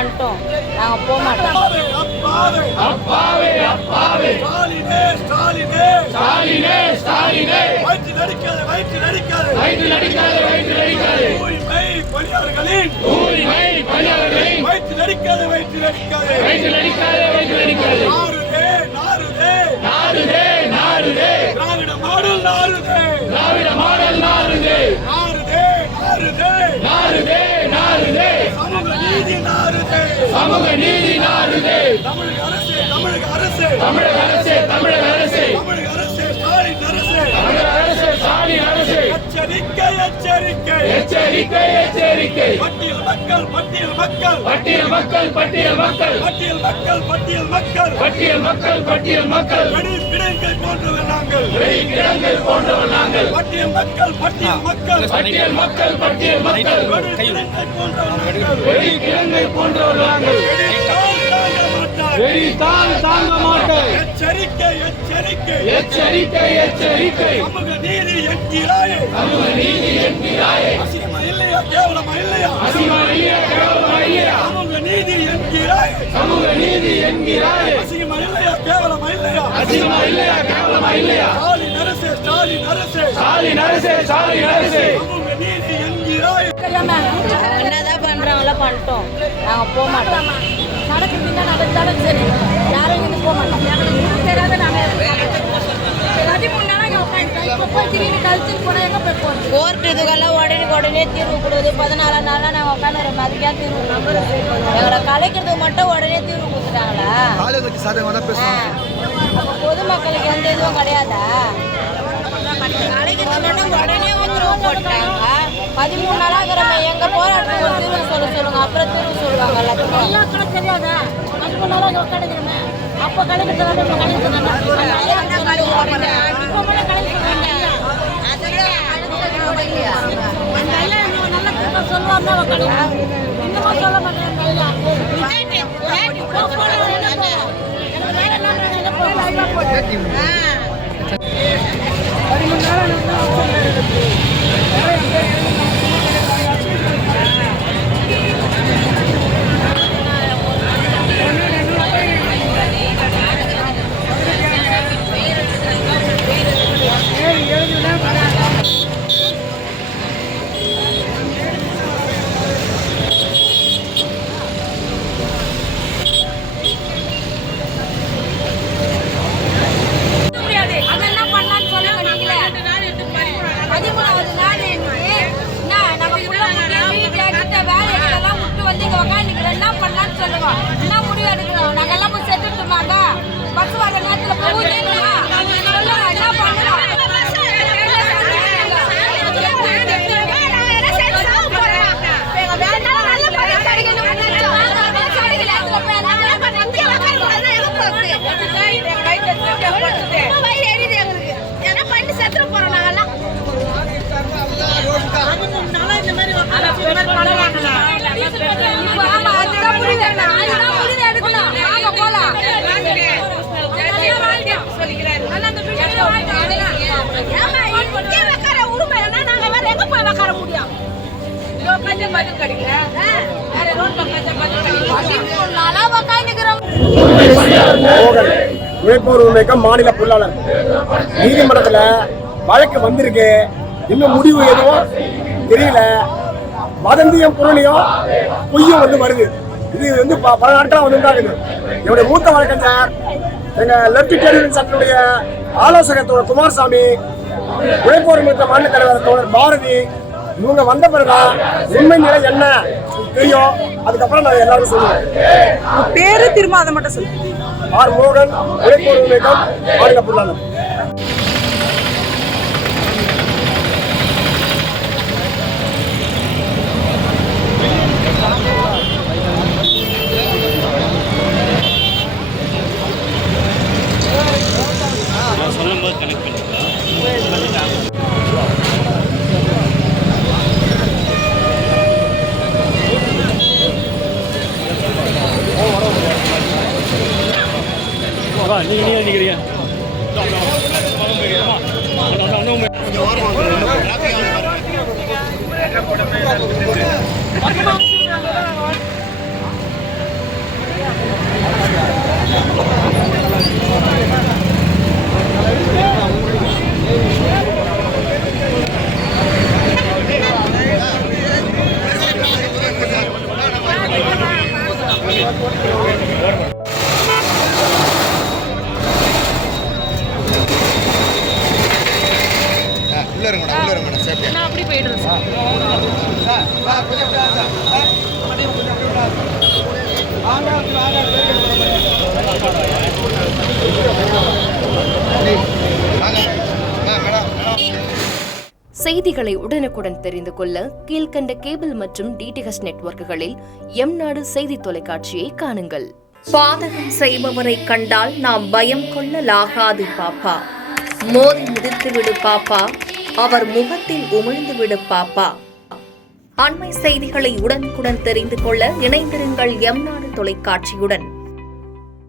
வந்துட்டோம். நாங்க போக மாட்டோம். சமூக நீதி நாடுதே. தமிழக அரசு தமிழக அரசு தமிழக அரசு தமிழக அரசு தமிழக அரசு ஸ்டாலின் அரசு தமிழக அரசு ஸ்டாலின் அரசு எச்சரிக்கை எச்சரிக்கை எச்சரிக்கை எச்சரிக்கை பட்டியல் மக்கள் பட்டியல் மக்கள் பட்டியல் மக்கள் பட்டியல் மக்கள் பட்டியல் மக்கள் பட்டியல் மக்கள் பட்டியல் மக்கள் பட்டியல் மக்கள் வெடி கிடங்கை போன்றவர் நாங்கள் வெடி கிடங்கை போன்றவர் நாங்கள் பட்டியல் மக்கள் பட்டியல் மக்கள் பட்டியல் மக்கள் பட்டியல் மக்கள் வெடி கிடங்கை போன்றவர் நாங்கள் வெடி கிடங்கை போன்றவர் நாங்கள் வெடித்தால் தாங்க மாட்டோம். எச்சரிக்கை எச்சரிக்கை எச்சரிக்கை எச்சரிக்கை சமூக நீதி என்கிறாயே சமூக நீதி என்கிறாயே அசிங்கமா இல்லையா கேவலமா இல்லையா அசிங்கமா இல்லையா கேவலமா இல்லையா சமூக நீதி என்கிறாயே சமூக நீதி என்கிறாயே அசிங்கமா இல்லையா கேவலமா இல்லையா அசிங்கமா இல்லையா கேவலமா இல்லையா ஸ்டாலின் அரசு ஸ்டாலின் அரசு ஸ்டாலின் அரசு ஸ்டாலின் அரசு சமூக நீதி என்கிறாயே. என்னதான் பண்றாங்களோ பண்ணிட்டோம். நாங்க போக மாட்டோம். நடக்குதுன்னா நடந்தாலும் சரி, யாரும் இருந்து போக மாட்டோம். எங்களுக்கு தெரியாத கோர்ட் இதுக்கெல்லாம் உடனே தீர்வு கொடுக்குது. 14 நாளாக நாங்கள் உட்காந்து மதிக்காக தீர்வு எங்களை கலைக்கிறதுக்கு மட்டும் உடனே தீர்வு கொடுத்துட்டாங்களா? அப்போ பொதுமக்களுக்கு எந்த இதுவும் கிடையாதா? கலைக்கிறது மட்டும் உடனே உத்தரவு போட்டாங்க. 13 நாளாக எங்க போராட்டம் ஒரு தீர்வு சொல்லுங்க, அப்புறம் தீர்வு சொல்லுவாங்க. எல்லாத்துக்கும் தெரியாதா? 13 நாளாக உட்காந்துக்கிறோமே, அப்போ கலைக்கிறது சொல்லுவாங்க. இன்னமும் சொல்ல மாட்டேன். உழைப்போர் உரிமைக்கும் மாநில பொருளாளர் நீதிமன்றத்தில் வழக்கு வந்திருக்கு. இன்னும் முடிவு எதுவும் தெரியல. வதந்தியும் புரளியும் பொய்யும் வருது. இது பல நாட்களாக வந்துட்டாங்க. என்னுடைய மூத்த வழக்கறிஞர் எங்க லெப்ட் டெரிட்டரி சட்டத்துடைய ஆலோசகர் தோழர் குமாரசாமி, உழைப்போர் உரிமை மாநில தலைவர் தோழர் பாரதி, இவங்க வந்த பிறகுதான் உண்மை நிலை என்ன தெரியும். அதுக்கப்புறம் நான் எல்லாரும் சொல்லுவேன். பேரு திரும்ப அதை மட்டும் சொல்லுங்க. ஆர் மோகன், உழைப்போர் உரிமைக்கும் மாநில பொருளாளர். சொல்லும்போது கனெக்ட் பண்ணிக்கலாம். நீங்க நினைக்கிறீங்க நான் அப்படி போயிடுறேன் சார். செய்திகளை உடனுக்குடன் தெரிந்து கொள்ள கீழ்கண்ட கேபிள் மற்றும் டிடிஎச் நெட்வொர்க்குகளில் எம் நாடு செய்தி தொலைக்காட்சியை காணுங்கள். பாதகம் செய்பவரை கண்டால் நாம் பயம் கொள்ளலாகாது பாப்பா. மோதி மிதித்துவிடு பாப்பா, அவர் முகத்தில் உமிழ்ந்துவிடு பாப்பா. அண்மை செய்திகளை உடனுக்குடன் தெரிந்து கொள்ள இணைந்திருங்கள் எம் நாடு தொலைக்காட்சியுடன்.